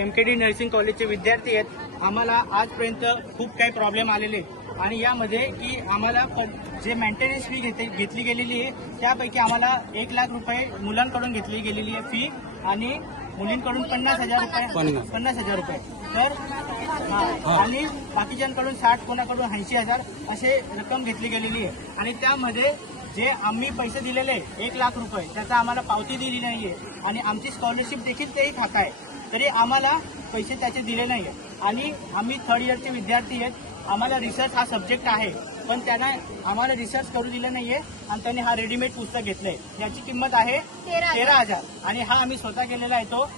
MKD nursing कॉलेजचे विद्यार्थी आहेत. आम्हाला आजपर्यंत खूप काही प्रॉब्लेम आलेले आणि यामध्ये की आम्हाला जे मेंटेनन्स फी घेतली गेलेली आहे त्यापैकी आम्हाला 1 लाख रुपये मुलांकडून घेतली गेलेली आहे फी आणि मुलींकडून 50,000 रुपये तर आणि बाकीच्यांकडून 60 कोणाकडून 80,000 असे रक्कम घेतली गेलेली आहे. आणि त्यामध्ये जे आम्ही पैसे दिलेले 1 लाख रुपये त्याचा आम्हाला पावती दिली नाहीये आणि आमची स्कॉलरशिप देखील तेही खात आहे तरी आम्हाला पैसे त्याचे दिले नाहीये. आणि आम्ही 3rd इयरचे विद्यार्थी आहेत. आम्हाला रिसर्च हा सब्जेक्ट आहे पण त्यांना आम्हाला रिसर्च करू दिलं नाहीये आणि त्यांनी हा रेडीमेड पुस्तक घेतलंय. याची किंमत आहे 13,000 आणि हा आम्ही स्वतः केलेला आहे तो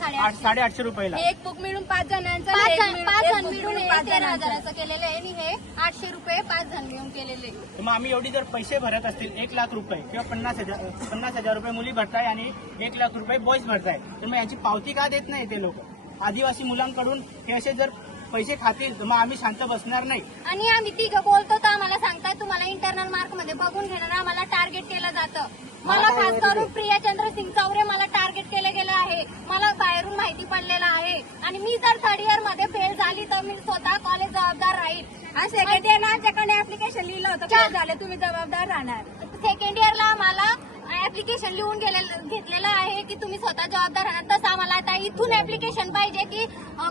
850 रुपयाला. एक बुक मिळून 5 जणांचं 5 जण मिळून 13,000 केलेलं आहे आणि हे 800 रुपये 5 जण मिळून केलेले. मग आम्ही एवढी जर पैसे भरत असतील 1 लाख रुपये किंवा 50,000 रुपये मुली भरताय आणि 1 लाख रुपये बॉईज भरताय तर मग याची पावती का देत नाही ते लोक? आदिवासी मुलांकडून हे असे जर पैसे खातील तर मग आम्ही शांत बसणार नाही. आणि आम्ही तिघं बोलतो तर आम्हाला सांगतात तुम्हाला इंटरनल मार्क मध्ये बघून घेणार आम्हाला टार्गेट केलं जातं. मला खास करून प्रिया चंद्रसिंग चौरे मला टार्गेट केलं गेलं आहे. मला बाहेरून माहिती पडलेलं आहे आणि मी जर 3rd इयर मध्ये फेल झाली तर मी स्वतः कॉलेज जबाबदार राहील. सेकंड इयरला आमच्याकडे ऍप्लिकेशन लिहिलं होतं फेल झालं तुम्ही जबाबदार राहणार. सेकंड इयरला आम्हाला ऍप्लिकेशन लिहून घेतलेलं आहे की तुम्ही स्वतः जबाबदार राहणार. तसं आम्हाला आता इथून ऍप्लिकेशन पाहिजे की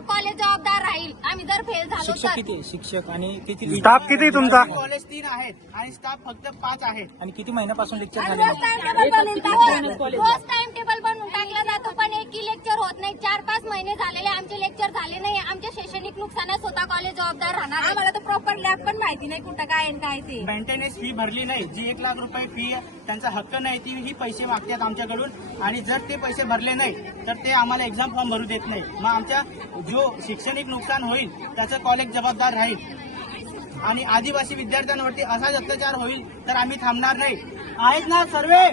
कॉलेज जबाबदार राहील आम्ही जर फेल झालो तर. शिक्षक आणि किती स्टाफ किती तुमचा? कॉलेज 3 आहेत आणि स्टाफ फक्त 5 आहेत. आणि किती महिन्यापासून लेक्चर रोज झाले? टाइम टेबल बनवून टाकला जातो पण एकही लेक्चर होत नाही. 4-5 महिने झालेले आमचे लेक्चर झाले नाही. आमच्या शैक्षणिक नुकसानात स्वतः कॉलेज जबाबदार राहणार. आम्हाला तर प्रॉपर लॅब पण माहिती नाही कुठं काय काय ते. मेंटेनन्स फी भरली नाही जी 1 लाख रुपये फी त्यांचा हक्क नाही ती ही पैसे मागतात आमच्याकडून आणि जर ते पैसे भरले नाही तर ते आम्हाला एक्झाम फॉर्म भरू देत नाही. मग आमच्या जो शैक्षणिक नुकसान होईल त्याचं कॉलेज जबाबदार राहील आणि आदिवासी विद्यार्थ्यांवरती असाच अत्याचार होईल तर आम्ही थांबणार नाही. आहेत ना सर्वे?